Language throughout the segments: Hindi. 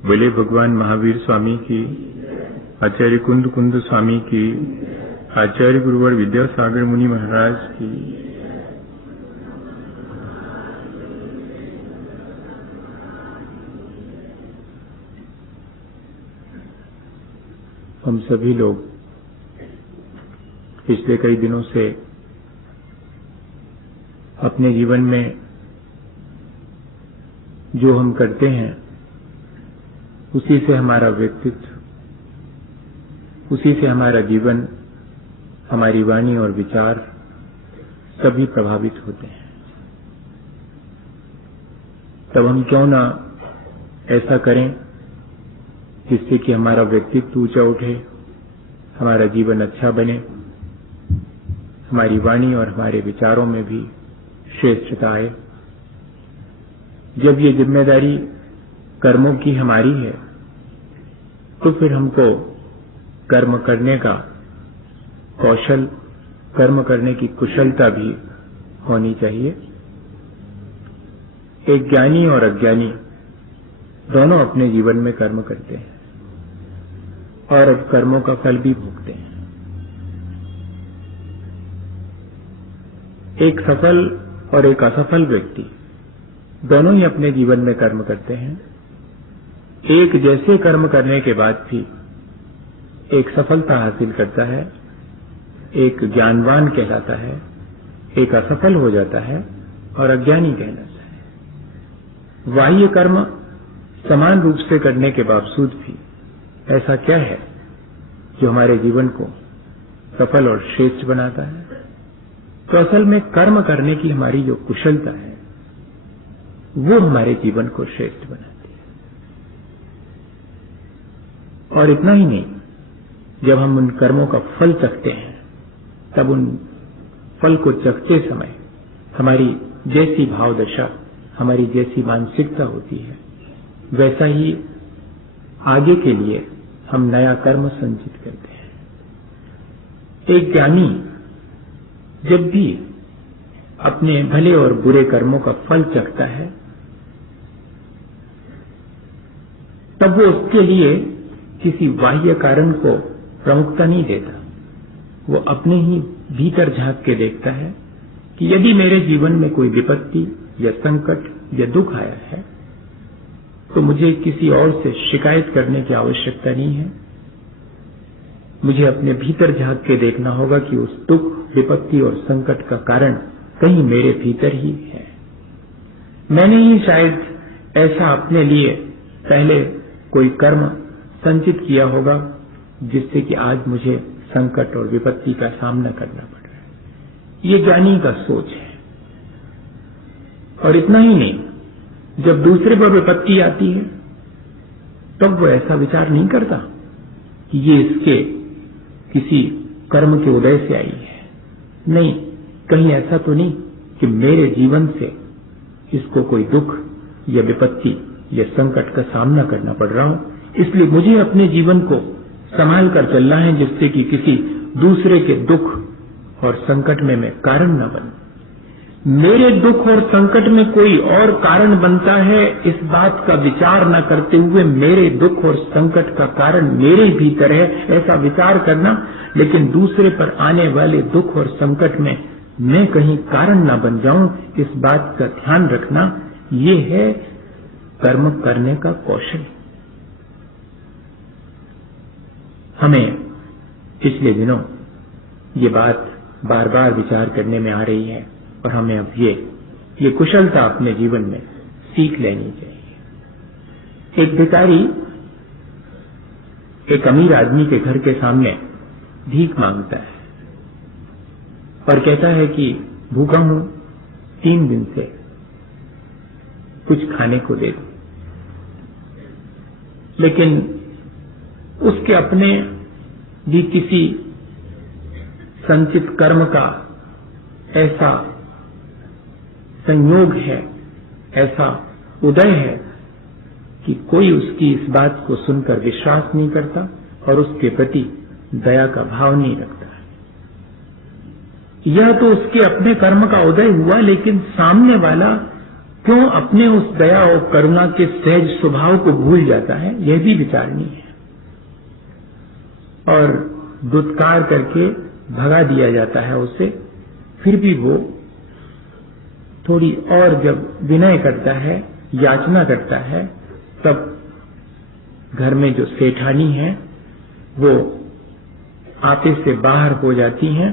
बोले भगवान महावीर स्वामी की, आचार्य कुंद कुंद स्वामी की, आचार्य गुरुवर विद्यासागर मुनि महाराज की। हम सभी लोग पिछले कई दिनों से अपने जीवन में जो हम करते हैं उसी से हमारा व्यक्तित्व, उसी से हमारा जीवन, हमारी वाणी और विचार सभी प्रभावित होते हैं। तब हम क्यों ना ऐसा करें जिससे कि हमारा व्यक्तित्व ऊंचा उठे, हमारा जीवन अच्छा बने, हमारी वाणी और हमारे विचारों में भी श्रेष्ठता आए। जब ये जिम्मेदारी कर्मों की हमारी है तो फिर हमको कर्म करने का कौशल, कर्म करने की कुशलता भी होनी चाहिए। एक ज्ञानी और अज्ञानी दोनों अपने जीवन में कर्म करते हैं और अब कर्मों का फल भी भोगते हैं। एक सफल और एक असफल व्यक्ति दोनों ही अपने जीवन में कर्म करते हैं। एक जैसे कर्म करने के बाद भी एक सफलता हासिल करता है, एक ज्ञानवान कहलाता है, एक असफल हो जाता है और अज्ञानी कहलाता है। बाह्य कर्म समान रूप से करने के बावजूद भी ऐसा क्या है जो हमारे जीवन को सफल और श्रेष्ठ बनाता है? तो असल में कर्म करने की हमारी जो कुशलता है वो हमारे जीवन को श्रेष्ठ बनाती है। और इतना ही नहीं, जब हम उन कर्मों का फल चखते हैं तब उन फल को चखते समय हमारी जैसी भाव दशा, हमारी जैसी मानसिकता होती है, वैसा ही आगे के लिए हम नया कर्म संचित करते हैं। एक ज्ञानी जब भी अपने भले और बुरे कर्मों का फल चखता है तब वो उसके लिए किसी बाह्य कारण को प्रमुखता नहीं देता। वो अपने ही भीतर झांक के देखता है कि यदि मेरे जीवन में कोई विपत्ति या संकट या दुख आया है तो मुझे किसी और से शिकायत करने की आवश्यकता नहीं है। मुझे अपने भीतर झांक के देखना होगा कि उस दुख, विपत्ति और संकट का कारण कहीं मेरे भीतर ही है। मैंने ही शायद ऐसा अपने लिए पहले कोई कर्म संचित किया होगा जिससे कि आज मुझे संकट और विपत्ति का सामना करना पड़ रहा है। ये ज्ञानी का सोच है। और इतना ही नहीं, जब दूसरे पर विपत्ति आती है तब वो ऐसा विचार नहीं करता कि ये इसके किसी कर्म के उदय से आई है। नहीं, कहीं ऐसा तो नहीं कि मेरे जीवन से इसको कोई दुख या विपत्ति या संकट का सामना करना पड़ रहा हो, इसलिए मुझे अपने जीवन को संभाल कर चलना है जिससे कि किसी दूसरे के दुख और संकट में मैं कारण न बनूं। मेरे दुख और संकट में कोई और कारण बनता है, इस बात का विचार न करते हुए मेरे दुख और संकट का कारण मेरे भीतर है, ऐसा विचार करना, लेकिन दूसरे पर आने वाले दुख और संकट में मैं कहीं कारण न बन जाऊं, इस बात का ध्यान रखना, ये है कर्म करने का कौशल। हमें पिछले दिनों ये बात बार बार विचार करने में आ रही है और हमें अब ये कुशलता अपने जीवन में सीख लेनी चाहिए। एक भिखारी एक अमीर आदमी के घर के सामने भीख मांगता है और कहता है कि भूखा हूं, 3 दिन से, कुछ खाने को दे दो। लेकिन उसके अपने भी किसी संचित कर्म का ऐसा संयोग है, ऐसा उदय है कि कोई उसकी इस बात को सुनकर विश्वास नहीं करता और उसके प्रति दया का भाव नहीं रखता। यह तो उसके अपने कर्म का उदय हुआ, लेकिन सामने वाला क्यों अपने उस दया और करुणा के सहज स्वभाव को भूल जाता है, यह भी विचारणीय है। और दुत्कार करके भगा दिया जाता है उसे, फिर भी वो थोड़ी और जब विनय करता है, याचना करता है, तब घर में जो सेठानी है वो आपे से बाहर हो जाती हैं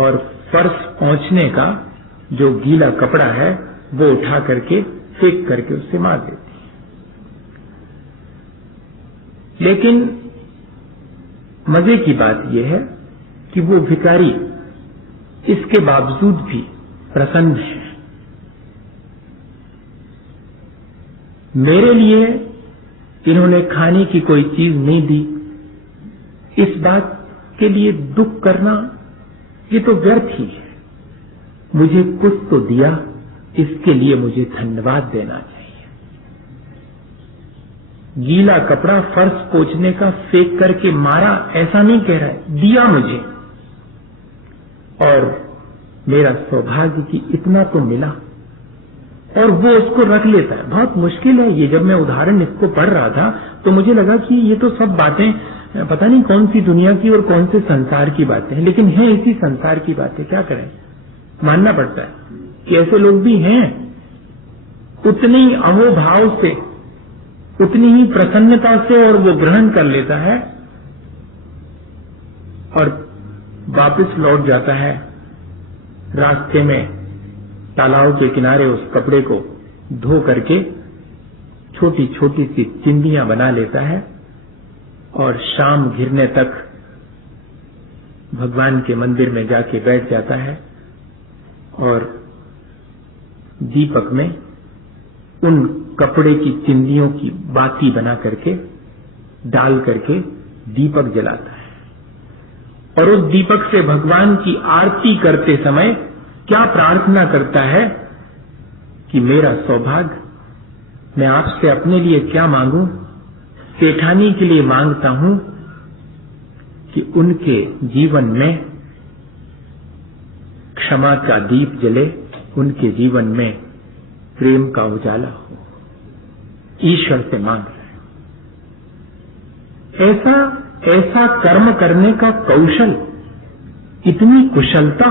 और फर्श पहुंचने का जो गीला कपड़ा है वो उठा करके फेंक करके उससे मार देती है। लेकिन मजे की बात यह है कि वो भिखारी इसके बावजूद भी प्रसन्न है। मेरे लिए इन्होंने खाने की कोई चीज नहीं दी, इस बात के लिए दुख करना ये तो व्यर्थ ही है। मुझे कुछ तो दिया, इसके लिए मुझे धन्यवाद देना चाहिए। गीला कपड़ा फर्श पोंछने का फेंक करके मारा ऐसा नहीं कह रहा है, दिया मुझे, और मेरा सौभाग्य कि इतना तो मिला, और वो उसको रख लेता है। बहुत मुश्किल है ये। जब मैं उदाहरण इसको पढ़ रहा था तो मुझे लगा कि ये तो सब बातें पता नहीं कौन सी दुनिया की और कौन से संसार की बातें हैं, लेकिन है इसी संसार की बातें। क्या करें, मानना पड़ता है कि ऐसे लोग भी हैं। उतने ही अहोभाव से, उतनी ही प्रसन्नता से और वो ग्रहण कर लेता है और वापस लौट जाता है। रास्ते में तालाब के किनारे उस कपड़े को धो करके छोटी छोटी सी चिंदियां बना लेता है और शाम घिरने तक भगवान के मंदिर में जाके बैठ जाता है और दीपक में उन कपड़े की चिंदियों की बाती बना करके डाल करके दीपक जलाता है। और उस दीपक से भगवान की आरती करते समय क्या प्रार्थना करता है कि मेरा सौभाग्य, मैं आपसे अपने लिए क्या मांगूं, सेठानी के लिए मांगता हूं कि उनके जीवन में क्षमा का दीप जले, उनके जीवन में प्रेम का उजाला हो। ईश्वर से मांग रहे हैं। ऐसा कर्म करने का कौशल, इतनी कुशलता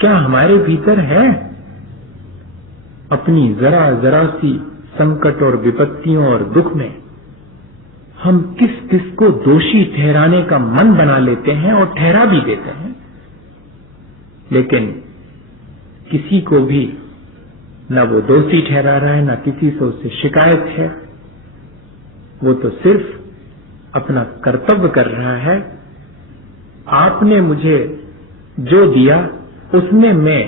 क्या हमारे भीतर है? अपनी जरा जरा सी संकट और विपत्तियों और दुख में हम किस किस को दोषी ठहराने का मन बना लेते हैं और ठहरा भी देते हैं, लेकिन किसी को भी न वो दोषी ठहरा रहा है, न किसी से उससे शिकायत है। वो तो सिर्फ अपना कर्तव्य कर रहा है। आपने मुझे जो दिया उसमें मैं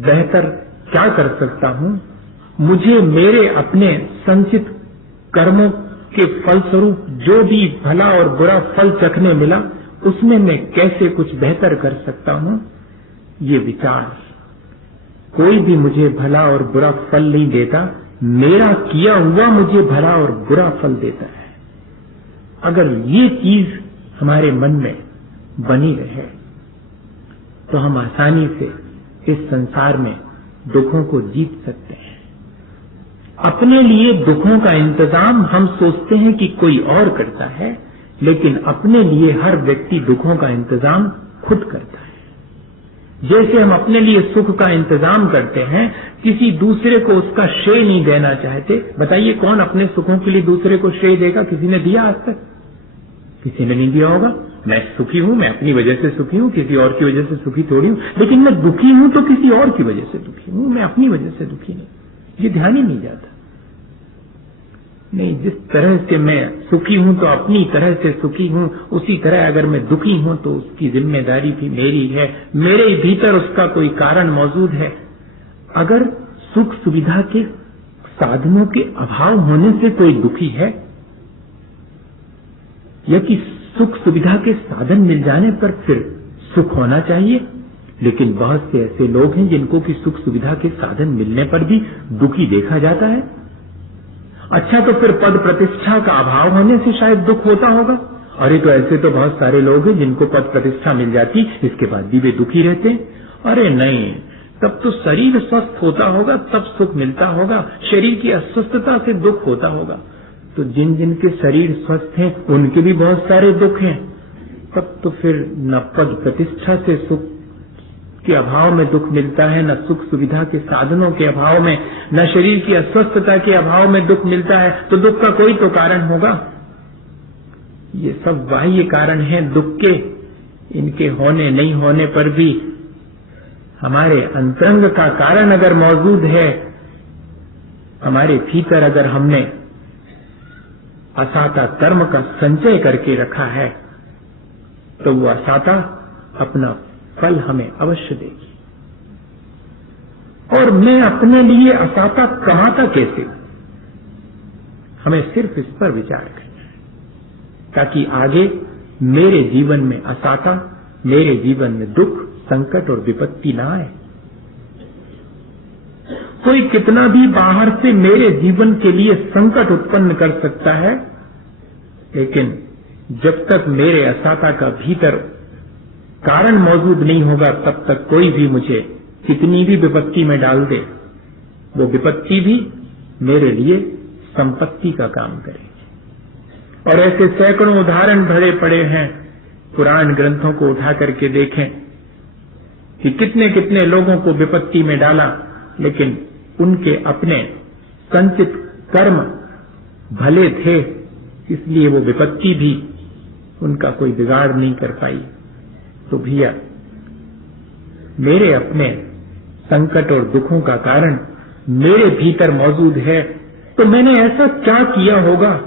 बेहतर क्या कर सकता हूं, मुझे मेरे अपने संचित कर्मों के फलस्वरूप जो भी भला और बुरा फल चखने मिला उसमें मैं कैसे कुछ बेहतर कर सकता हूं, ये विचार। कोई भी मुझे भला और बुरा फल नहीं देता, मेरा किया हुआ मुझे भला और बुरा फल देता है। अगर ये चीज हमारे मन में बनी रहे तो हम आसानी से इस संसार में दुखों को जीत सकते हैं। अपने लिए दुखों का इंतजाम हम सोचते हैं कि कोई और करता है, लेकिन अपने लिए हर व्यक्ति दुखों का इंतजाम खुद करता है। जैसे हम अपने लिए सुख का इंतजाम करते हैं, किसी दूसरे को उसका श्रेय नहीं देना चाहते। बताइए कौन अपने सुखों के लिए दूसरे को श्रेय देगा? किसी ने दिया आज तक? किसी ने नहीं दिया होगा। मैं सुखी हूं, मैं अपनी वजह से सुखी हूं, किसी और की वजह से सुखी थोड़ी हूं। लेकिन मैं दुखी हूं तो किसी और की वजह से दुखी हूं, मैं अपनी वजह से दुखी नहीं। ये ध्यान ही नहीं जाता। नहीं, जिस तरह से मैं सुखी हूं तो अपनी तरह से सुखी हूं, उसी तरह अगर मैं दुखी हूं तो उसकी जिम्मेदारी भी मेरी है। मेरे भीतर उसका कोई कारण मौजूद है। अगर सुख सुविधा के साधनों के अभाव होने से कोई दुखी है, या कि सुख सुविधा के साधन मिल जाने पर फिर सुख होना चाहिए। लेकिन बहुत से ऐसे लोग हैं जिनको कि सुख सुविधा के साधन मिलने पर भी दुखी देखा जाता है। अच्छा, तो फिर पद प्रतिष्ठा का अभाव होने से शायद दुख होता होगा। अरे तो ऐसे तो बहुत सारे लोग हैं जिनको पद प्रतिष्ठा मिल जाती, इसके बाद भी वे दुखी रहते हैं। अरे नहीं, तब तो शरीर स्वस्थ होता होगा, तब सुख मिलता होगा। शरीर की अस्वस्थता से दुख होता होगा। तो जिन जिन के शरीर स्वस्थ हैं उनके भी बहुत सारे दुख हैं। तब तो फिर न पद प्रतिष्ठा से सुख के अभाव में दुख मिलता है, न सुख सुविधा के साधनों के अभाव में, न शरीर की अस्वस्थता के अभाव में दुख मिलता है। तो दुख का कोई तो कारण होगा। ये सब बाह्य कारण हैं दुख के। इनके होने नहीं होने पर भी हमारे अंतरंग का कारण अगर मौजूद है, हमारे भीतर अगर हमने असाता कर्म का संचय करके रखा है, तो वो असाता अपना फल हमें अवश्य देगी। और मैं अपने लिए असाता कमाता कैसे? हमें सिर्फ इस पर विचार करना है, ताकि आगे मेरे जीवन में असाता, मेरे जीवन में दुख, संकट और विपत्ति ना आए। कोई कितना भी बाहर से मेरे जीवन के लिए संकट उत्पन्न कर सकता है, लेकिन जब तक मेरे असाता का भीतर कारण मौजूद नहीं होगा, तब तक कोई भी मुझे कितनी भी विपत्ति में डाल दे, वो विपत्ति भी मेरे लिए संपत्ति का काम करेगी। और ऐसे सैकड़ों उदाहरण भरे पड़े हैं। पुराण ग्रंथों को उठा करके देखें कि कितने कितने लोगों को विपत्ति में डाला, लेकिन उनके अपने संचित कर्म भले थे, इसलिए वो विपत्ति भी उनका कोई बिगाड़ नहीं कर पाई। तो भैया, मेरे अपने संकट और दुखों का कारण मेरे भीतर मौजूद है, तो मैंने ऐसा क्या किया होगा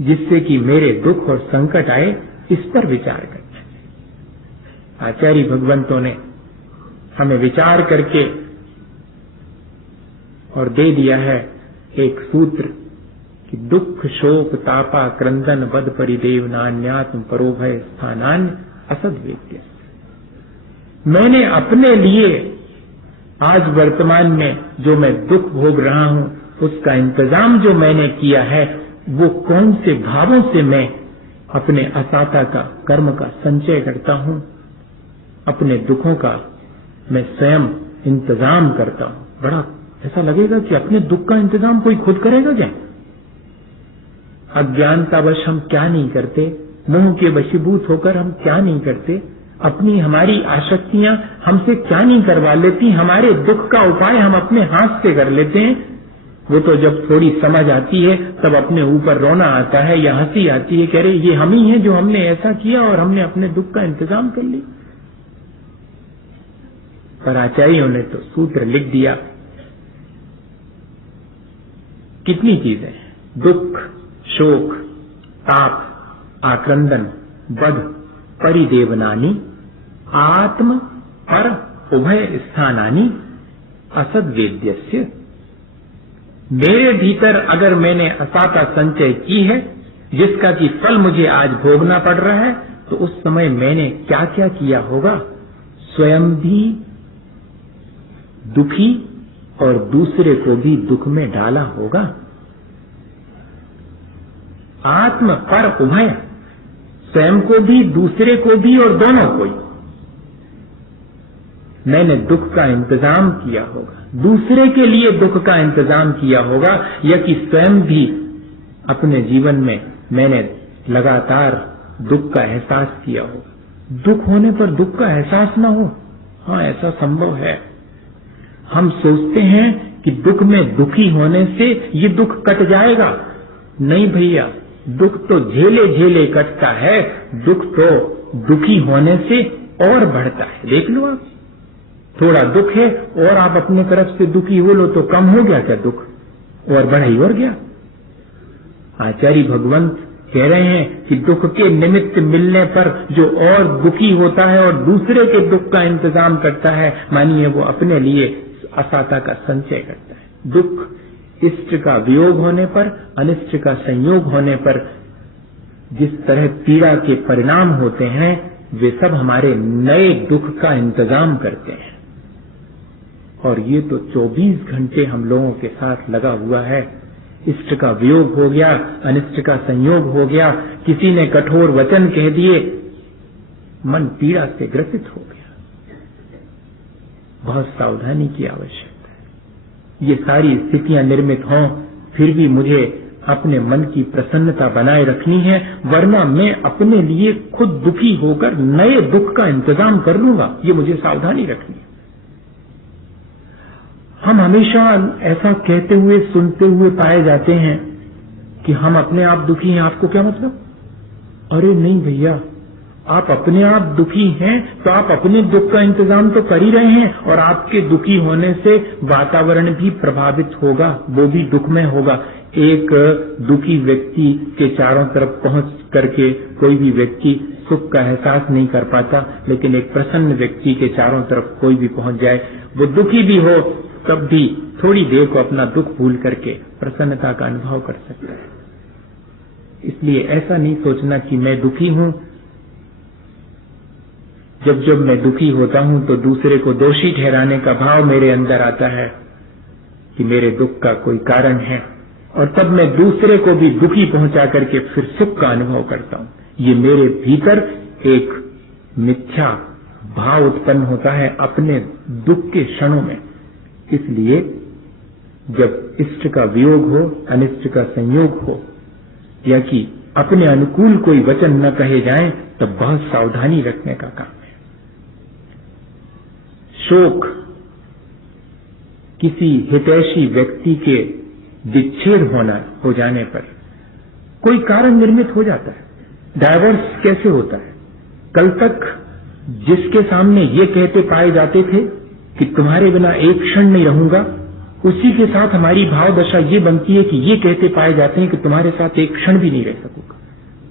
जिससे कि मेरे दुख और संकट आए, इस पर विचार करना है। आचार्य भगवंतों ने हमें विचार करके और दे दिया है एक सूत्र कि दुख शोक तापा क्रंदन वद परिदेव नान्यात्म परोभय स्थानान्य असद्वेद्य। मैंने अपने लिए आज वर्तमान में जो मैं दुख भोग रहा हूं, उसका इंतजाम जो मैंने किया है, वो कौन से भावों से मैं अपने असाता का कर्म का संचय करता हूं, अपने दुखों का मैं स्वयं इंतजाम करता हूं। बड़ा ऐसा लगेगा कि अपने दुख का इंतजाम कोई खुद करेगा क्या? अज्ञानतावश हम क्या नहीं करते, मोह के वशीभूत होकर हम क्या नहीं करते, अपनी हमारी आसक्तियां हमसे क्या नहीं करवा लेती, हमारे दुख का उपाय हम अपने हाथ से कर लेते हैं। वो तो जब थोड़ी समझ आती है तब अपने ऊपर रोना आता है या हंसी आती है, कह रहे ये हम ही हैं जो हमने ऐसा किया और हमने अपने दुख का इंतजाम कर लिया। पर आचार्यों ने तो सूत्र लिख दिया, कितनी चीजें, दुख शोक ताप आक्रंदन बध परिदेवनानी आत्म पर उभय स्थानानी असद्वेद्यस्य। मेरे भीतर अगर मैंने असाता संचय की है, जिसका कि फल मुझे आज भोगना पड़ रहा है, तो उस समय मैंने क्या क्या किया होगा? स्वयं भी दुखी और दूसरे को भी दुख में डाला होगा। आत्म पर उभय, स्वयं को भी दूसरे को भी और दोनों को ही मैंने दुख का इंतजाम किया होगा, दूसरे के लिए दुख का इंतजाम किया होगा, या कि स्वयं भी अपने जीवन में मैंने लगातार दुख का एहसास किया होगा। दुख होने पर दुख का एहसास ना हो, हाँ ऐसा संभव है। हम सोचते हैं कि दुख में दुखी होने से ये दुख कट जाएगा। नहीं भैया, दुख तो झेले झेले कटता है, दुख तो दुखी होने से और बढ़ता है। देख लो आप, थोड़ा दुख है और आप अपने तरफ से दुखी हो लो तो कम हो गया क्या दुख? और बढ़ा ही और गया। आचार्य भगवंत कह रहे हैं कि दुख के निमित्त मिलने पर जो और दुखी होता है और दूसरे के दुख का इंतजाम करता है, मानिए वो अपने लिए असाता का संचय करता है। दुख इष्ट का वियोग होने पर, अनिष्ट का संयोग होने पर जिस तरह पीड़ा के परिणाम होते हैं, वे सब हमारे नए दुख का इंतजाम करते हैं। और ये तो 24 घंटे हम लोगों के साथ लगा हुआ है। इष्ट का वियोग हो गया, अनिष्ट का संयोग हो गया, किसी ने कठोर वचन कह दिए, मन पीड़ा से ग्रसित हो गया। बहुत सावधानी की आवश्यकता है। ये सारी स्थितियां निर्मित हों, फिर भी मुझे अपने मन की प्रसन्नता बनाए रखनी है, वरना मैं अपने लिए खुद दुखी होकर नए दुख का इंतजाम कर लूंगा। ये मुझे सावधानी रखनी है। हम हमेशा ऐसा कहते हुए सुनते हुए पाए जाते हैं कि हम अपने आप दुखी हैं। आपको क्या मतलब? अरे नहीं भैया, आप अपने आप दुखी हैं तो आप अपने दुख का इंतजाम तो कर ही रहे हैं, और आपके दुखी होने से वातावरण भी प्रभावित होगा, वो भी दुखमय होगा। एक दुखी व्यक्ति के चारों तरफ पहुंच करके कोई भी व्यक्ति सुख का एहसास नहीं कर पाता, लेकिन एक प्रसन्न व्यक्ति के चारों तरफ कोई भी पहुंच जाए, वो दुखी भी हो तब भी थोड़ी देर को अपना दुख भूल करके प्रसन्नता का अनुभव कर सकता है। इसलिए ऐसा नहीं सोचना कि मैं दुखी हूं। जब जब मैं दुखी होता हूं तो दूसरे को दोषी ठहराने का भाव मेरे अंदर आता है कि मेरे दुख का कोई कारण है, और तब मैं दूसरे को भी दुखी पहुंचा करके फिर सुख का अनुभव करता हूं। ये मेरे भीतर एक मिथ्या भाव उत्पन्न होता है अपने दुख के क्षणों में। इसलिए जब इष्ट का वियोग हो, अनिष्ट का संयोग हो, या कि अपने अनुकूल कोई वचन न कहे जाएं, तब बहुत सावधानी रखने का काम है। शोक किसी हितैषी व्यक्ति के विच्छेद हो जाने पर कोई कारण निर्मित हो जाता है। डायवर्स कैसे होता है? कल तक जिसके सामने ये कहते पाए जाते थे कि तुम्हारे बिना एक क्षण नहीं रहूंगा, उसी के साथ हमारी भाव दशा ये बनती है कि ये कहते पाए जाते हैं कि तुम्हारे साथ एक क्षण भी नहीं रह सकूंगा,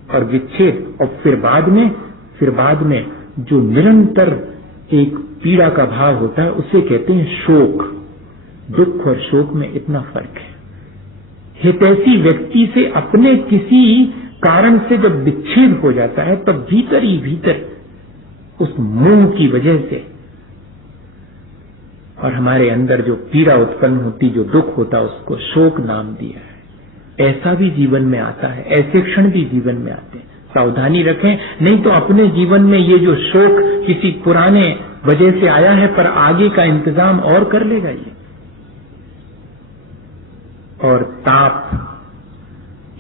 और विच्छेद। और फिर बाद में जो निरंतर एक पीड़ा का भाव होता है, उसे कहते हैं शोक। दुख और शोक में इतना फर्क है। हितैषी व्यक्ति से अपने किसी कारण से जब विच्छेद हो जाता है, तब भीतर ही भीतर उस मोह की वजह से और हमारे अंदर जो पीड़ा उत्पन्न होती, जो दुख होता, उसको शोक नाम दिया है। ऐसा भी जीवन में आता है, ऐसे क्षण भी जीवन में आते हैं। सावधानी रखें, नहीं तो अपने जीवन में ये जो शोक किसी पुराने वजह से आया है, पर आगे का इंतजाम और कर लेगा ये। और ताप,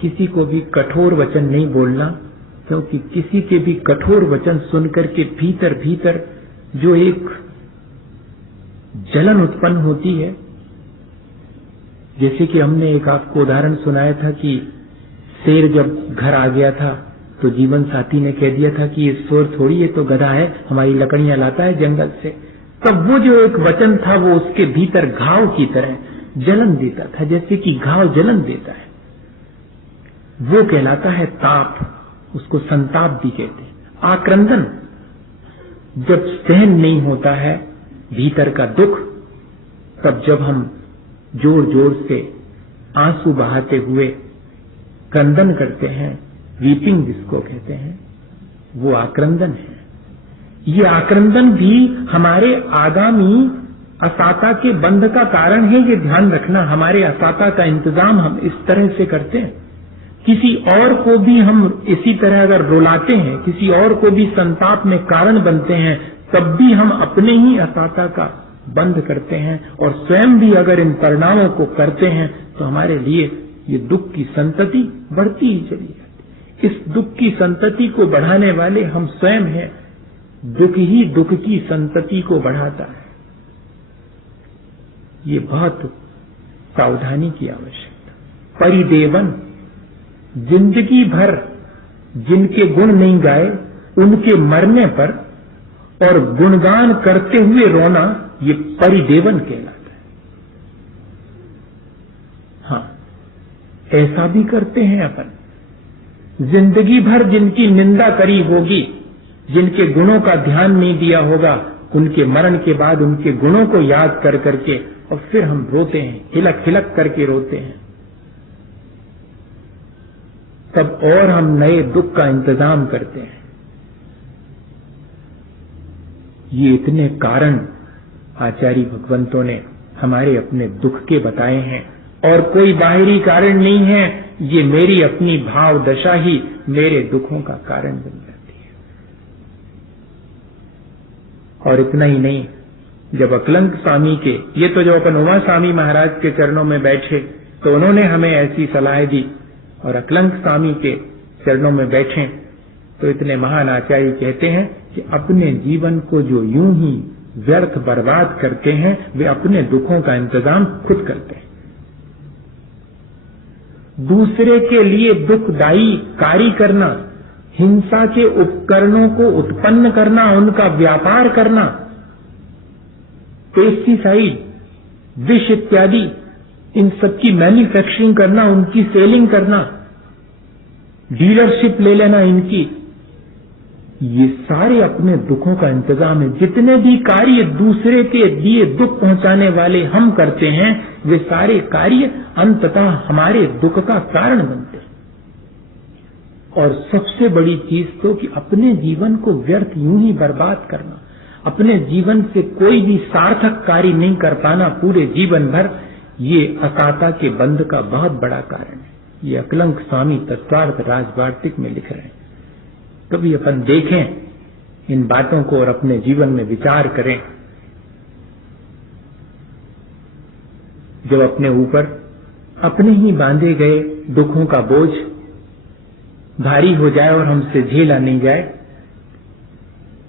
किसी को भी कठोर वचन नहीं बोलना, क्योंकि किसी के भी कठोर वचन सुनकर के भीतर भीतर जो एक जलन उत्पन्न होती है, जैसे कि हमने एक आपको उदाहरण सुनाया था कि शेर जब घर आ गया था तो जीवन साथी ने कह दिया था कि ये शेर थोड़ी, ये तो गधा है, हमारी लकड़ियां लाता है जंगल से। तब वो जो एक वचन था वो उसके भीतर घाव की तरह जलन देता था, जैसे कि घाव जलन देता है। वो कहलाता है ताप, उसको संताप भी कहते हैं। आक्रंदन, जब सहन नहीं होता है भीतर का दुख, तब जब हम जोर जोर से आंसू बहाते हुए क्रंदन करते हैं, वीपिंग जिसको कहते हैं, वो आक्रंदन है। ये आक्रंदन भी हमारे आगामी असाता के बंध का कारण है। ये ध्यान रखना, हमारे असाता का इंतजाम हम इस तरह से करते हैं। किसी और को भी हम इसी तरह अगर रुलाते हैं, किसी और को भी संताप में कारण बनते हैं, तब भी हम अपने ही असाता का बंध करते हैं, और स्वयं भी अगर इन परिणामों को करते हैं तो हमारे लिए ये दुख की संतति बढ़ती ही चली जाती। इस दुख की संतति को बढ़ाने वाले हम स्वयं हैं। दुख ही दुख की संतति को बढ़ाता है। ये बहुत सावधानी की आवश्यकता। परिदेवन, जिंदगी भर जिनके गुण नहीं गाए उनके मरने पर और गुणगान करते हुए रोना, ये परिदेवन कहलाता है। हाँ, ऐसा भी करते हैं अपन। जिंदगी भर जिनकी निंदा करी होगी, जिनके गुणों का ध्यान नहीं दिया होगा, उनके मरण के बाद उनके गुणों को याद कर करके और फिर हम रोते हैं, हिलक हिलक करके रोते हैं। तब और हम नए दुख का इंतजाम करते हैं। ये इतने कारण आचार्य भगवंतों ने हमारे अपने दुख के बताए हैं, और कोई बाहरी कारण नहीं है। ये मेरी अपनी भाव दशा ही मेरे दुखों का कारण बन जाती है। और इतना ही नहीं, जब अकलंक स्वामी के, ये तो जो अपन उमा स्वामी महाराज के चरणों में बैठे तो उन्होंने हमें ऐसी सलाह दी, और अकलंक स्वामी के चरणों में बैठे तो इतने महान आचार्य कहते हैं कि अपने जीवन को जो यूं ही व्यर्थ बर्बाद करते हैं वे अपने दुखों का इंतजाम खुद करते हैं। दूसरे के लिए दुखदायी कार्य करना, हिंसा के उपकरणों को उत्पन्न करना, उनका व्यापार करना, पेस्टिसाइड, विष इत्यादि, इन सबकी मैन्युफैक्चरिंग करना, उनकी सेलिंग करना, डीलरशिप ले लेना इनकी, ये सारे अपने दुखों का इंतजाम है। जितने भी कार्य दूसरे के दिए दुख पहुंचाने वाले हम करते हैं, वे सारे कार्य अंततः हमारे दुख का कारण बनते हैं। और सबसे बड़ी चीज तो कि अपने जीवन को व्यर्थ यूं ही बर्बाद करना, अपने जीवन से कोई भी सार्थक कार्य नहीं कर पाना पूरे जीवन भर, ये अकाता के बंध का बहुत बड़ा कारण है। ये अकलंक स्वामी तत्वार्थ राजवार्तिक में लिख रहे हैं। कभी अपन देखें इन बातों को और अपने जीवन में विचार करें। जब अपने ऊपर अपने ही बांधे गए दुखों का बोझ भारी हो जाए और हमसे झेला नहीं जाए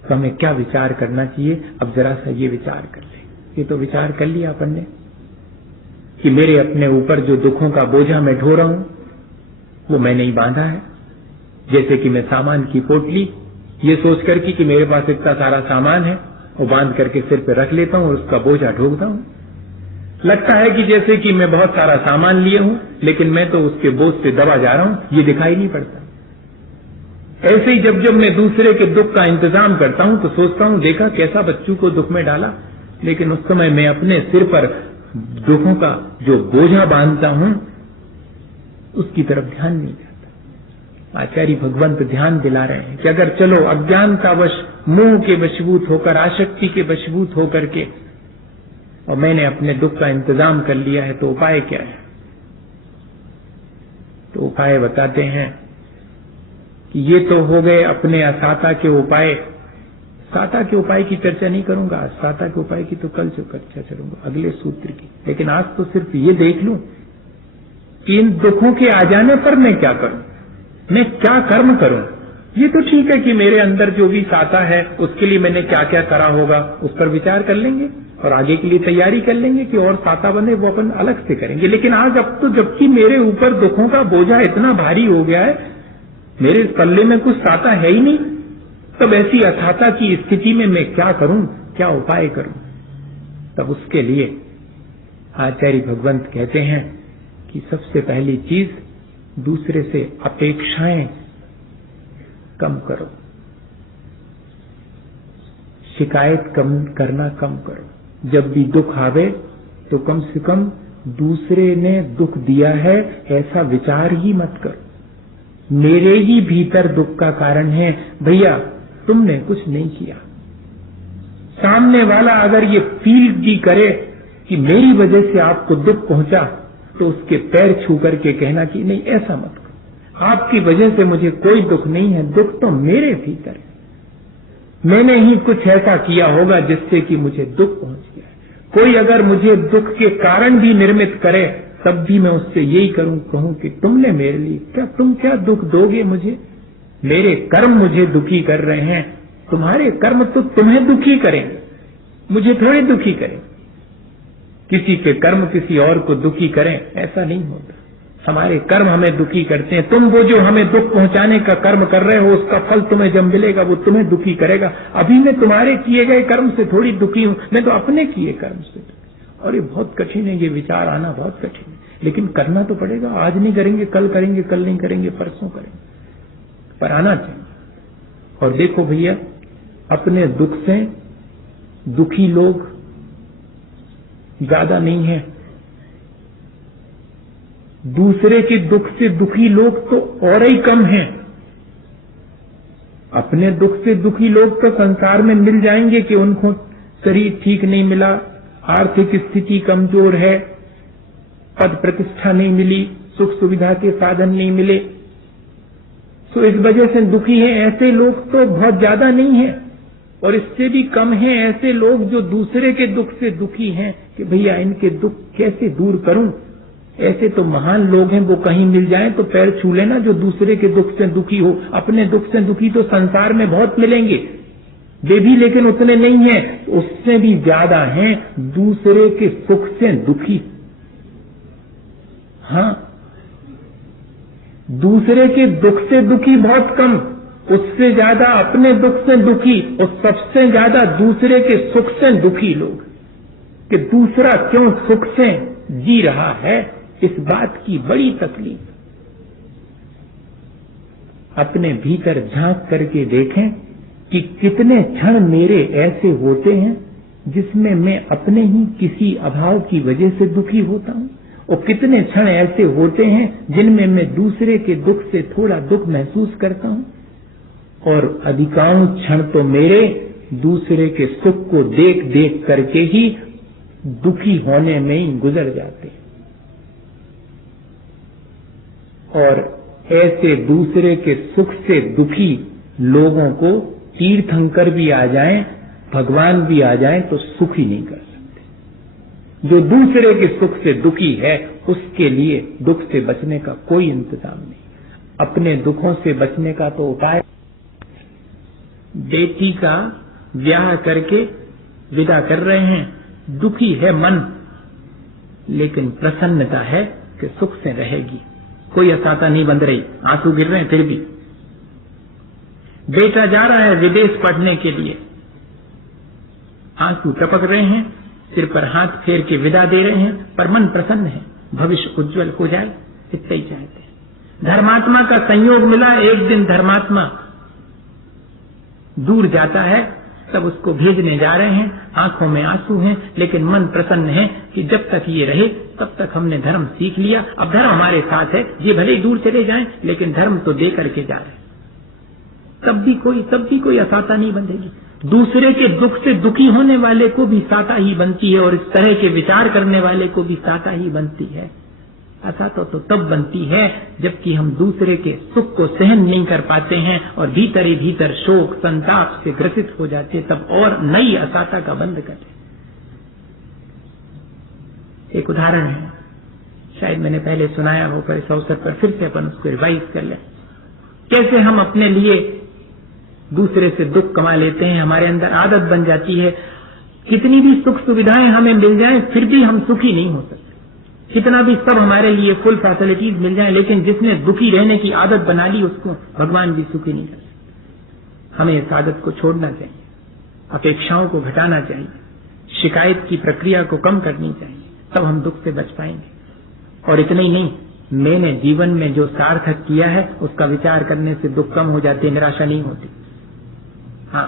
तो हमें क्या विचार करना चाहिए। अब जरा सा ये विचार कर ले। ये तो विचार कर लिया अपन ने कि मेरे अपने ऊपर जो दुखों का बोझा मैं ढो रहा हूं वो मैंने ही बांधा है। जैसे कि मैं सामान की पोटली ये सोच करके कि मेरे पास इतना सारा सामान है वो बांध करके सिर पे रख लेता हूं और उसका बोझा ढोकता हूं। लगता है कि जैसे कि मैं बहुत सारा सामान लिए हूं, लेकिन मैं तो उसके बोझ से दबा जा रहा हूं, ये दिखाई नहीं पड़ता। ऐसे ही जब जब मैं दूसरे के दुख का इंतजाम करता हूं तो सोचता हूं देखा कैसा बच्चों को दुख में डाला, लेकिन उस समय मैं अपने सिर पर दुखों का जो बोझा बांधता हूं उसकी तरफ ध्यान नहीं देता। आचार्य भगवंत ध्यान दिला रहे हैं कि अगर चलो अज्ञानतावश मोह के वशीभूत होकर, आसक्ति के वशीभूत होकर के और मैंने अपने दुख का इंतजाम कर लिया है तो उपाय क्या है। तो उपाय बताते हैं कि ये तो हो गए अपने असाता के उपाय। साता के उपाय की चर्चा नहीं करूंगा आज, साता के उपाय की तो कल चर्चा करूंगा अगले सूत्र की। लेकिन आज तो सिर्फ ये देख लूं कि इन दुखों के आ जाने पर मैं क्या करूं, मैं क्या कर्म करूं। ये तो ठीक है कि मेरे अंदर जो भी साता है उसके लिए मैंने क्या क्या करा होगा उस पर विचार कर लेंगे और आगे के लिए तैयारी कर लेंगे कि और साता बने वो अपन अलग से करेंगे। लेकिन आज अब तो जबकि मेरे ऊपर दुखों का बोझा इतना भारी हो गया है, मेरे पल्ले में कुछ साता है ही नहीं, तब ऐसी असाता की स्थिति में मैं क्या करूं, क्या उपाय करूं। तब उसके लिए आचार्य भगवंत कहते हैं कि सबसे पहली चीज दूसरे से अपेक्षाएं कम करो, शिकायत कम करना कम करो। जब भी दुख आवे तो कम से कम दूसरे ने दुख दिया है ऐसा विचार ही मत करो। मेरे ही भीतर दुख का कारण है, भैया तुमने कुछ नहीं किया। सामने वाला अगर ये फील भी करे कि मेरी वजह से आपको दुख पहुंचा तो उसके पैर छू करके कहना कि नहीं ऐसा मत करो, आपकी वजह से मुझे कोई दुख नहीं है, दुख तो मेरे भीतर है, मैंने ही कुछ ऐसा किया होगा जिससे कि मुझे दुख पहुंच गया। कोई अगर मुझे दुख के कारण भी निर्मित करे तब भी मैं उससे यही कहूं कि तुमने मेरे लिए तुम क्या दुख दोगे मुझे, मेरे कर्म मुझे दुखी कर रहे हैं, तुम्हारे कर्म तो तुम्हें दुखी करेंगे, मुझे थोड़े दुखी करें। किसी के कर्म किसी और को दुखी करें ऐसा नहीं होता, हमारे कर्म हमें दुखी करते हैं। तुम वो जो हमें दुख पहुंचाने का कर्म कर रहे हो उसका फल तुम्हें जब मिलेगा वो तुम्हें दुखी करेगा। अभी मैं तुम्हारे किए गए कर्म से थोड़ी दुखी हूं, मैं तो अपने किए कर्म से। और ये बहुत कठिन है, ये विचार आना बहुत कठिन है, लेकिन करना तो पड़ेगा। आज नहीं करेंगे कल करेंगे, कल नहीं करेंगे परसों करेंगे, पर आना चाहिए। और देखो भैया अपने दुख से दुखी लोग ज्यादा नहीं है, दूसरे के दुख से दुखी लोग तो और ही कम हैं। अपने दुख से दुखी लोग तो संसार में मिल जाएंगे कि उनको शरीर ठीक नहीं मिला, आर्थिक स्थिति कमजोर है, पद प्रतिष्ठा नहीं मिली, सुख सुविधा के साधन नहीं मिले, तो इस वजह से दुखी है। ऐसे लोग तो बहुत ज्यादा नहीं है, और इससे भी कम हैं ऐसे लोग जो दूसरे के दुख से दुखी हैं कि भैया इनके दुख कैसे दूर करूं। ऐसे तो महान लोग हैं, वो कहीं मिल जाएं तो पैर छू लेना, जो दूसरे के दुख से दुखी हो। अपने दुख से दुखी तो संसार में बहुत मिलेंगे, वे भी लेकिन उतने नहीं हैं, उससे भी ज्यादा हैं दूसरे के सुख से दुखी। हाँ, दूसरे के दुख से दुखी बहुत कम, उससे ज्यादा अपने दुख से दुखी, और सबसे ज्यादा दूसरे के सुख से दुखी लोग, कि दूसरा क्यों सुख से जी रहा है, इस बात की बड़ी तकलीफ। अपने भीतर झांक करके देखें कि कितने क्षण मेरे ऐसे होते हैं जिसमें मैं अपने ही किसी अभाव की वजह से दुखी होता हूं, और कितने क्षण ऐसे होते हैं जिनमें मैं दूसरे के दुख से थोड़ा दुख महसूस करता हूं, और अधिकांश क्षण तो मेरे दूसरे के सुख को देख देख करके ही दुखी होने में ही गुजर जाते हैं। और ऐसे दूसरे के सुख से दुखी लोगों को तीर्थंकर भी आ जाएं, भगवान भी आ जाएं, तो सुख ही नहीं कर सकते। जो दूसरे के सुख से दुखी है उसके लिए दुख से बचने का कोई इंतजाम नहीं। अपने दुखों से बचने का तो उपाय, बेटी का ब्याह करके विदा कर रहे हैं, दुखी है मन, लेकिन प्रसन्नता है कि सुख से रहेगी, कोई असाता नहीं बंध रही, आंसू गिर रहे हैं फिर भी। बेटा जा रहा है विदेश पढ़ने के लिए, आंसू टपक रहे हैं, सिर पर हाथ फेर के विदा दे रहे हैं, पर मन प्रसन्न है, भविष्य उज्जवल हो जाए, इतना ही चाहते हैं। धर्मात्मा का संयोग मिला, एक दिन धर्मात्मा दूर जाता है, तब उसको भेजने जा रहे हैं, आंखों में आंसू हैं, लेकिन मन प्रसन्न है कि जब तक ये रहे तब तक हमने धर्म सीख लिया, अब धर्म हमारे साथ है, ये भले ही दूर चले जाएं लेकिन धर्म तो दे करके जा रहे। तब भी कोई असाता नहीं बंधेगी। दूसरे के दुख से दुखी होने वाले को भी साता ही बनती है, और इस तरह के विचार करने वाले को भी साता ही बनती है। असाता तो तब बनती है जबकि हम दूसरे के सुख को सहन नहीं कर पाते हैं और भीतर ही भीतर शोक संताप से ग्रसित हो जाते, तब और नई असाता का बंध करते। एक उदाहरण है, शायद मैंने पहले सुनाया हो, पर इस अवसर पर फिर से अपन उसको रिवाइज कर लें। कैसे हम अपने लिए दूसरे से दुख कमा लेते हैं, हमारे अंदर आदत बन जाती है, कितनी भी सुख सुविधाएं हमें मिल जाएं फिर भी हम सुखी नहीं हो सकते, कितना भी सब हमारे लिए फुल फैसिलिटीज मिल जाएं, लेकिन जिसने दुखी रहने की आदत बना ली उसको भगवान भी सुखी नहीं कर सकते। हमें इस आदत को छोड़ना चाहिए, अपेक्षाओं को घटाना चाहिए, शिकायत की प्रक्रिया को कम करनी चाहिए, तब हम दुख से बच पाएंगे। और इतना ही नहीं, मैंने जीवन में जो सार्थक किया है उसका विचार करने से दुख कम हो जाते, निराशा नहीं होती। हाँ,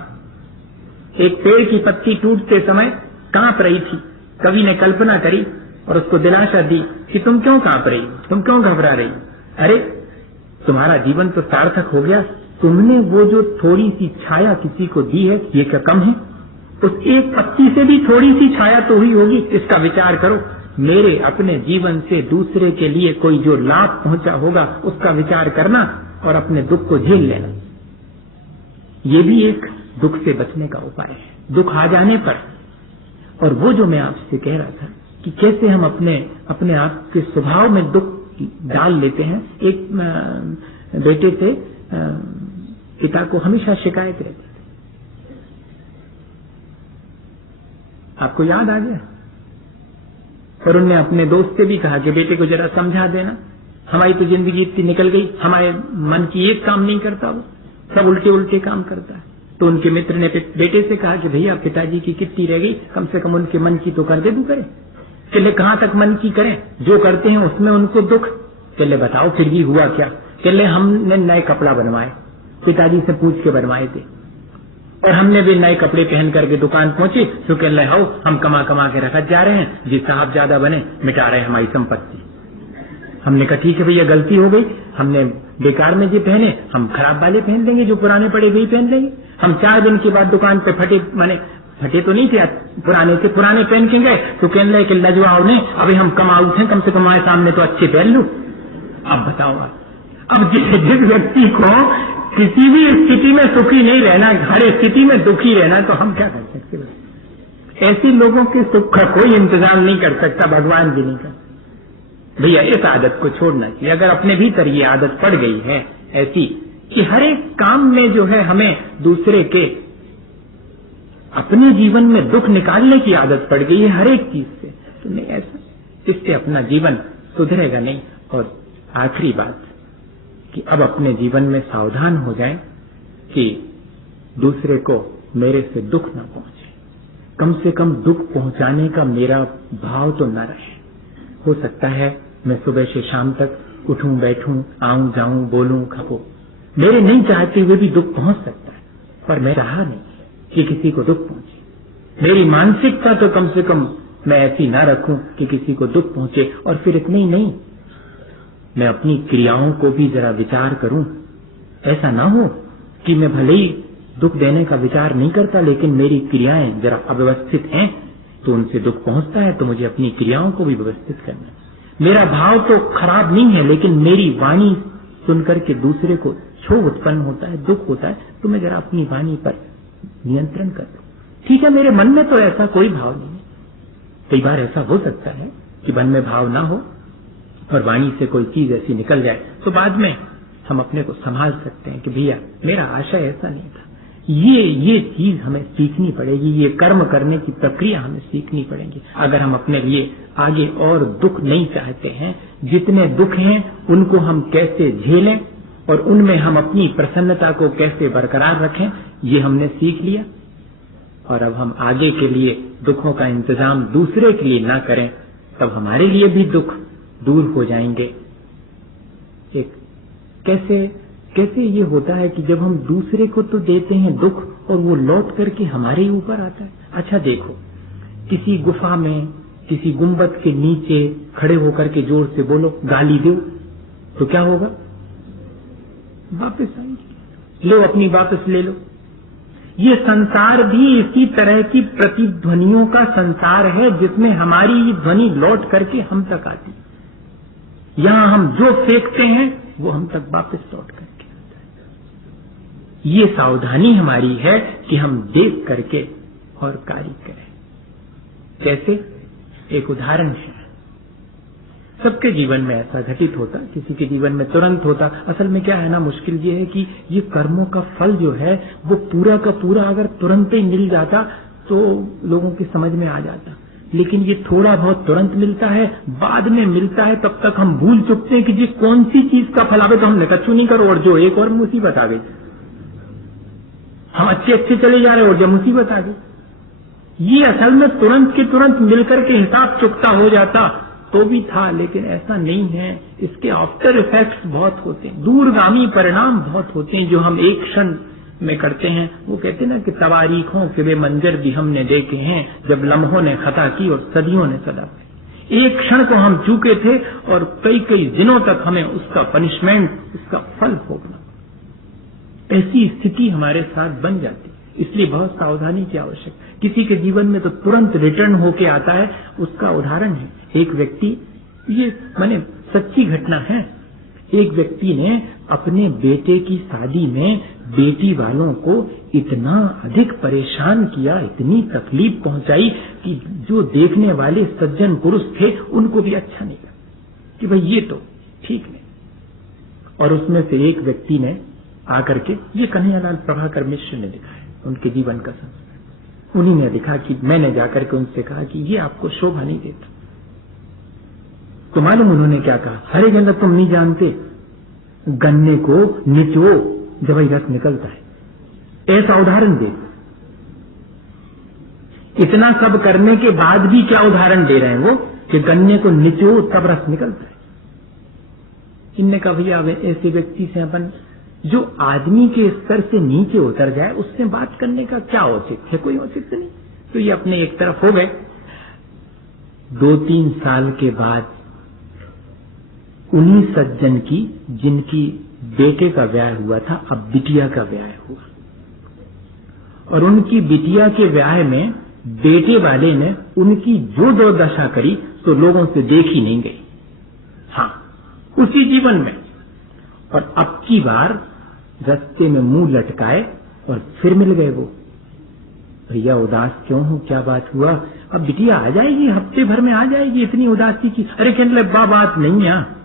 एक पेड़ की पत्ती टूटते समय कांप रही थी, कवि ने कल्पना करी और उसको दिलासा दी कि तुम क्यों कांप रही, तुम क्यों घबरा रही, अरे तुम्हारा जीवन तो सार्थक हो गया, तुमने वो जो थोड़ी सी छाया किसी को दी है, ये क्या कम है? उस एक पत्ती से भी थोड़ी सी छाया तो हुई होगी, इसका विचार करो। मेरे अपने जीवन से दूसरे के लिए कोई जो लाभ पहुंचा होगा उसका विचार करना और अपने दुख को झेल लेना, ये भी एक दुख से बचने का उपाय है। दुख आ जाने पर, और वो जो मैं आपसे कह रहा था कि कैसे हम अपने आप के स्वभाव में दुख डाल लेते हैं। एक बेटे से पिता को हमेशा शिकायत रहती थी, आपको याद आ गया, और उन्होंने अपने दोस्त से भी कहा कि बेटे को जरा समझा देना, हमारी तो जिंदगी इतनी निकल गई, हमारे मन की एक काम नहीं करता, वो सब उल्टे उल्टे काम करता है। तो उनके मित्र ने बेटे से कहा कि भैया पिताजी की कितनी रह गई, कम से कम उनके मन की तो कर दे, तू करे। चले कहां तक मन की करें, जो करते हैं उसमें उनको दुख। चले बताओ फिर भी हुआ क्या? चले हमने नए कपड़ा बनवाए, पिताजी से पूछ के बनवाए थे, और हमने भी नए कपड़े पहन करके दुकान पहुंचे, तो कह रहे हो हम कमा कमा के रखत जा रहे हैं, जी साहब ज्यादा बने मिटा रहे हैं हमारी संपत्ति। हमने कहा ठीक है भैया गलती हो गई, हमने बेकार में जो पहने हम खराब वाले पहन लेंगे, जो पुराने पड़े वही पहन लेंगे। हम 4 दिन के बाद दुकान पे फटे तो नहीं थे, पुराने से पुराने पहन के गए, तो कहने लगे कि लजवाओ ने अभी हम कमाऊ थे, कम से कम हमारे सामने तो अच्छे पहन लू। अब बताओ, अब जिस व्यक्ति को किसी भी स्थिति में सुखी नहीं रहना, हर स्थिति में दुखी रहना, तो हम क्या कर सकते हैं? ऐसे लोगों के सुख का कोई इंतजाम नहीं कर सकता, भगवान भी नहीं कर। भैया इस आदत को छोड़ना चाहिए। अगर अपने भीतर ये आदत पड़ गई है ऐसी कि हर एक काम में जो है हमें दूसरे के, अपने जीवन में दुख निकालने की आदत पड़ गई है हर एक चीज से, तो नहीं, ऐसा इससे अपना जीवन सुधरेगा नहीं। और आखिरी बात कि अब अपने जीवन में सावधान हो जाएं कि दूसरे को मेरे से दुख न पहुंचे, कम से कम दुख पहुंचाने का मेरा भाव तो न रहे। हो सकता है मैं सुबह से शाम तक उठूं बैठूं, आऊं जाऊं, बोलूं खपो, मेरे नहीं चाहते हुए भी दुख पहुंच सकता है, पर मैं चाहा नहीं कि किसी को दुख पहुंचे। मेरी मानसिकता तो कम से कम मैं ऐसी ना रखूं कि किसी को दुख पहुंचे। और फिर इतना ही नहीं, मैं अपनी क्रियाओं को भी जरा विचार करूं। ऐसा ना हो कि मैं भले ही दुख देने का विचार नहीं करता, लेकिन मेरी क्रियाएं जरा अव्यवस्थित हैं तो उनसे दुख पहुंचता है, तो मुझे अपनी क्रियाओं को भी व्यवस्थित करना है। मेरा भाव तो खराब नहीं है, लेकिन मेरी वाणी सुनकर के दूसरे को क्षोभ उत्पन्न होता है, दुख होता है, तो मैं जरा अपनी वाणी पर नियंत्रण कर दूं। ठीक है, मेरे मन में तो ऐसा कोई भाव नहीं है। कई बार ऐसा हो सकता है कि मन में भाव ना हो और वाणी से कोई चीज ऐसी निकल जाए, तो बाद में हम अपने को संभाल सकते हैं कि भैया मेरा आशय ऐसा नहीं था। ये चीज हमें सीखनी पड़ेगी, ये कर्म करने की प्रक्रिया हमें सीखनी पड़ेगी। अगर हम अपने लिए आगे और दुख नहीं चाहते हैं, जितने दुख हैं उनको हम कैसे झेलें और उनमें हम अपनी प्रसन्नता को कैसे बरकरार रखें, ये हमने सीख लिया। और अब हम आगे के लिए दुखों का इंतजाम दूसरे के लिए ना करें, तब हमारे लिए भी दुख दूर हो जाएंगे। एक कैसे ये होता है कि जब हम दूसरे को तो देते हैं दुख और वो लौट करके हमारे ऊपर आता है। अच्छा देखो, किसी गुफा में, किसी गुंबद के नीचे खड़े होकर के जोर से बोलो, गाली दो, तो क्या होगा? वापस आएंगे, लो अपनी वापस ले लो। ये संसार भी इसी तरह की प्रतिध्वनियों का संसार है, जिसमें हमारी ध्वनि लौट करके हम तक आती। यहां हम जो फेंकते हैं वो हम तक वापस लौट करके आता है। ये सावधानी हमारी है कि हम देख करके और कार्य करें। जैसे एक उदाहरण है, सबके जीवन में ऐसा घटित होता, किसी के जीवन में तुरंत होता। असल में क्या है ना, मुश्किल ये है कि ये कर्मों का फल जो है वो पूरा का पूरा अगर तुरंत ही मिल जाता तो लोगों की समझ में आ जाता, लेकिन ये थोड़ा बहुत तुरंत मिलता है, बाद में मिलता है, तब तक हम भूल चुकते हैं कि जी कौन सी चीज का फल आवे, तो हमने कच्छू नहीं करो और जो एक और मुसीबत आ गई। हम अच्छे चले जा रहे और जब मुसीबत आ गई। ये असल में तुरंत के तुरंत मिलकर के हिसाब चुकता हो जाता तो भी था, लेकिन ऐसा नहीं है। इसके आफ्टर इफेक्ट्स बहुत होते हैं, दूरगामी परिणाम बहुत होते हैं जो हम एक क्षण में करते हैं। वो कहते हैं ना कि तवारीखों के वे मंजर भी हमने देखे हैं, जब लम्हों ने खता की और सदियों ने सदा की। एक क्षण को हम चूके थे और कई कई दिनों तक हमें उसका पनिशमेंट, उसका फल भोगना। ऐसी स्थिति हमारे साथ बन जाती, इसलिए बहुत सावधानी की आवश्यकता। किसी के जीवन में तो तुरंत रिटर्न होके आता है। उसका उदाहरण है, एक व्यक्ति, ये माने सच्ची घटना है, एक व्यक्ति ने अपने बेटे की शादी में बेटी वालों को इतना अधिक परेशान किया, इतनी तकलीफ पहुंचाई कि जो देखने वाले सज्जन पुरुष थे उनको भी अच्छा नहीं लगा कि भाई ये तो ठीक नहीं। और उसमें से एक व्यक्ति ने आकर के, ये कन्हैयालाल प्रभाकर मिश्र ने लिखा है, उनके जीवन का संस्कार, उन्हीं ने लिखा कि मैंने जाकर के उनसे कहा कि ये आपको शोभा नहीं देता। तो मालूम उन्होंने क्या कहा? अरे कहना तुम नहीं जानते, गन्ने को निचो जब रस निकलता है। ऐसा उदाहरण दे। इतना सब करने के बाद भी क्या उदाहरण दे रहे हैं वो कि गन्ने को निचो तब रस निकलता है। इनने कहा भैया ऐसे व्यक्ति से अपन, जो आदमी के स्तर से नीचे उतर जाए, उससे बात करने का क्या औचित्य है? कोई औचित्य नहीं। तो ये अपने एक तरफ हो गए। 2-3 साल के बाद उन्हीं सज्जन की, जिनकी बेटे का ब्याह हुआ था, अब बिटिया का ब्याह हुआ, और उनकी बिटिया के ब्याह में बेटे वाले ने उनकी जो दुर्दशा करी तो लोगों से देखी नहीं गई। हाँ, उसी जीवन में। और अब की बार रास्ते में मुंह लटकाए और फिर मिल गए वो। भैया उदास क्यों हूँ, क्या बात हुआ? अब बिटिया आ जाएगी, हफ्ते भर में आ जाएगी, इतनी उदासी की? अरे कहने बात नहीं है।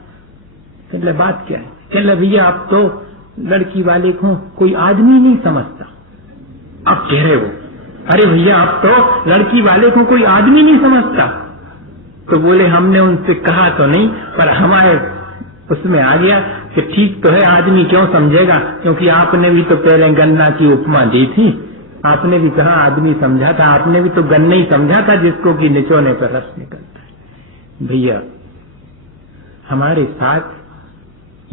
कहने बात क्या है? कहने भैया आप तो लड़की वाले को कोई आदमी नहीं समझता। अब कह रहे वो, अरे भैया आप तो लड़की वाले को कोई आदमी नहीं समझता। तो बोले हमने उनसे कहा तो नहीं, पर हमारे उसमें आ गया कि ठीक तो है, आदमी क्यों समझेगा, क्योंकि आपने भी तो पहले गन्ना की उपमा दी थी, आपने भी कहा आदमी समझा था, आपने भी तो गन्ना ही समझा था जिसको कि निचोने पर रस निकलता है। भैया हमारे साथ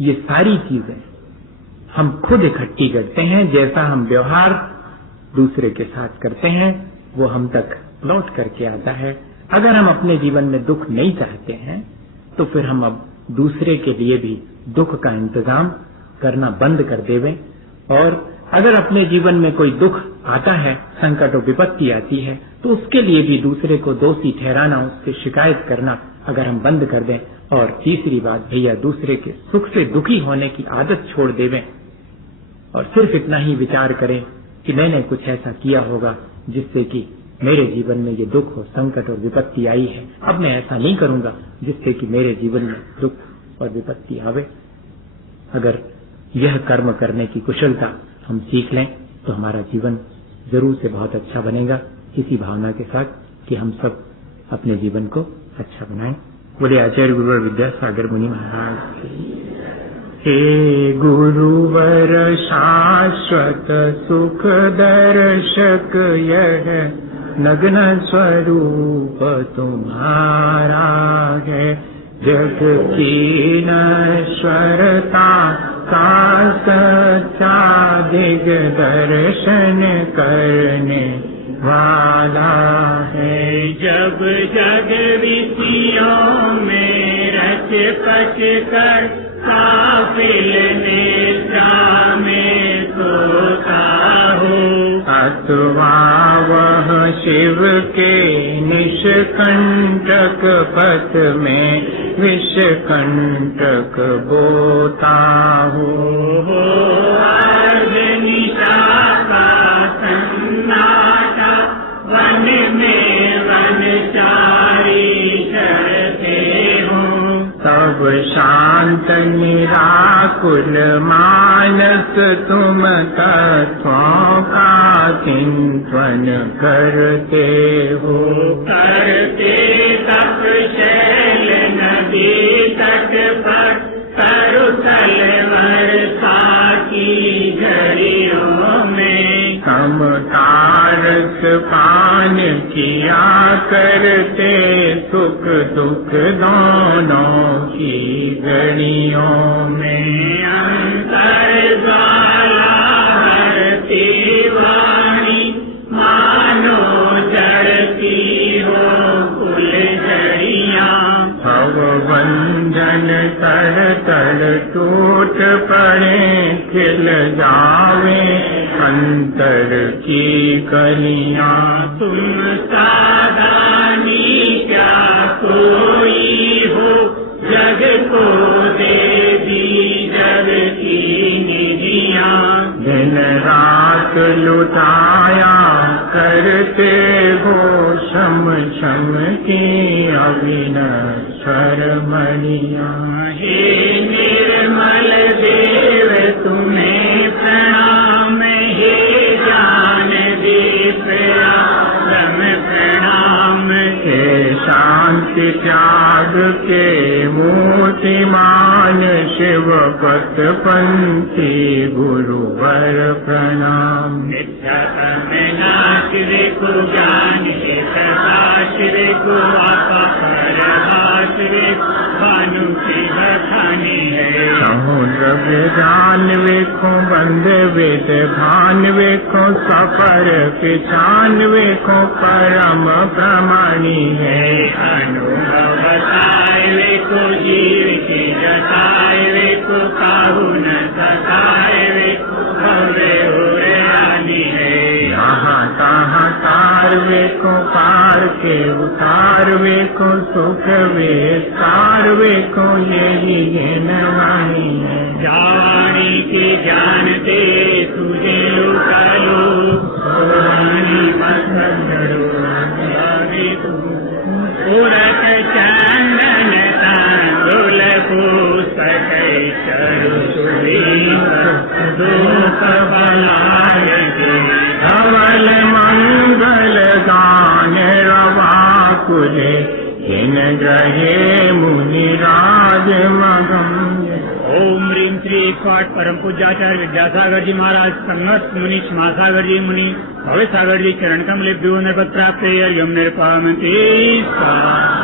ये सारी चीजें हम खुद इकट्ठी करते हैं। जैसा हम व्यवहार दूसरे के साथ करते हैं वो हम तक लौट करके आता है। अगर हम अपने जीवन में दुख नहीं चाहते हैं तो फिर हम अब दूसरे के लिए भी दुख का इंतजाम करना बंद कर देवें। और अगर अपने जीवन में कोई दुख आता है, संकट और विपत्ति आती है, तो उसके लिए भी दूसरे को दोषी ठहराना, उससे शिकायत करना अगर हम बंद कर दें। और तीसरी बात भैया, दूसरे के सुख से दुखी होने की आदत छोड़ देवें और सिर्फ इतना ही विचार करें कि मैंने कुछ ऐसा किया होगा जिससे कि मेरे जीवन में ये दुख और संकट और विपत्ति आई है। अब मैं ऐसा नहीं करूंगा जिससे कि मेरे जीवन में दुख और विपत्ति आवे। अगर यह कर्म करने की कुशलता हम सीख लें तो हमारा जीवन जरूर से बहुत अच्छा बनेगा, इसी भावना के साथ कि हम सब अपने जीवन को अच्छा बनाएं। बोले आचार्य गुरुवर विद्यासागर मुनि महाराज की। हे गुरुवर शाश्वत सुख दर्शक, यह नग्न स्वरूप तुम्हारा है। जग की नश्वरता का सच्चा दिग्दर्शन करने वाला है। जब जग विषयों में रच पच कर काफिल निद्रा में सोता हो, अथवा वह शिव के निष्कंटक पथ में विषकंटक बोता हो। अर्ध निशा का सन्नाटा वन में वनचारी चढ़ते हो, तब शांत निराकुल मानस तुम तत्वों का चिंतन करते हो। करते तप शैल नदी तट पर, तरुतल वर्षा की झड़ियों में, हम तारस पान किया करते सुख दुख दोनों की घड़ियों में। अंतर ज्वाला हरती वाणी, मानो जड़ती हो कुल झड़ियाँ। भवबंधन तर तर टूट पड़े, खिल जावे अंतर की कलियाँ। तुम सादानी क्या कोई हो, जग को देवी जग की निधियाँ। दिन रात लुटाया करते हो, शम शम की अविनश्वर मणियाँ। हे निर्मल देव तुम्हें प्रणाम, हे ज्ञान दीप आलम प्रणाम। हे शांति त्याग के मूर्तिमान शिव पथ पंथी गुरुवर प्रणाम। नाश्रे को ज्ञान के प्रकाश्रे को आश्रे भानु की बखानी है। समुद्र ज्ञान वेखो बंद वेद भान वेखो, सफर पिछान वेखो परम प्रमाणी है। अनुभव बताए वेखो जीव की जताए वेखो, काहू न सताए वेखो भवे उरे रानी है। यहाँ तहाँ तार वेखो पार के उतार वेखो, सुख विस्तार वेखो यही ज्ञानवाणी है। जावाणी की ज्ञान ते तुझे उतारो सोनी मसंदरो आगे तू उरत चंदन तांदुल पुस्तक चरु सुदीप धूप बलाय धवल मंगल गान रवा कुले इन ग्रहे मुनिराज मगम। ओम ह्रीं श्री स्वाट परम पूज्याचार्य विद्यासागर जी महाराज संगत मुनि क्षमासागर जी मुनि भविसागर जी चरण कमलेभ्यो नृपत्राप्ते अर्घ्यं निर्पयन्ति स्वाहा।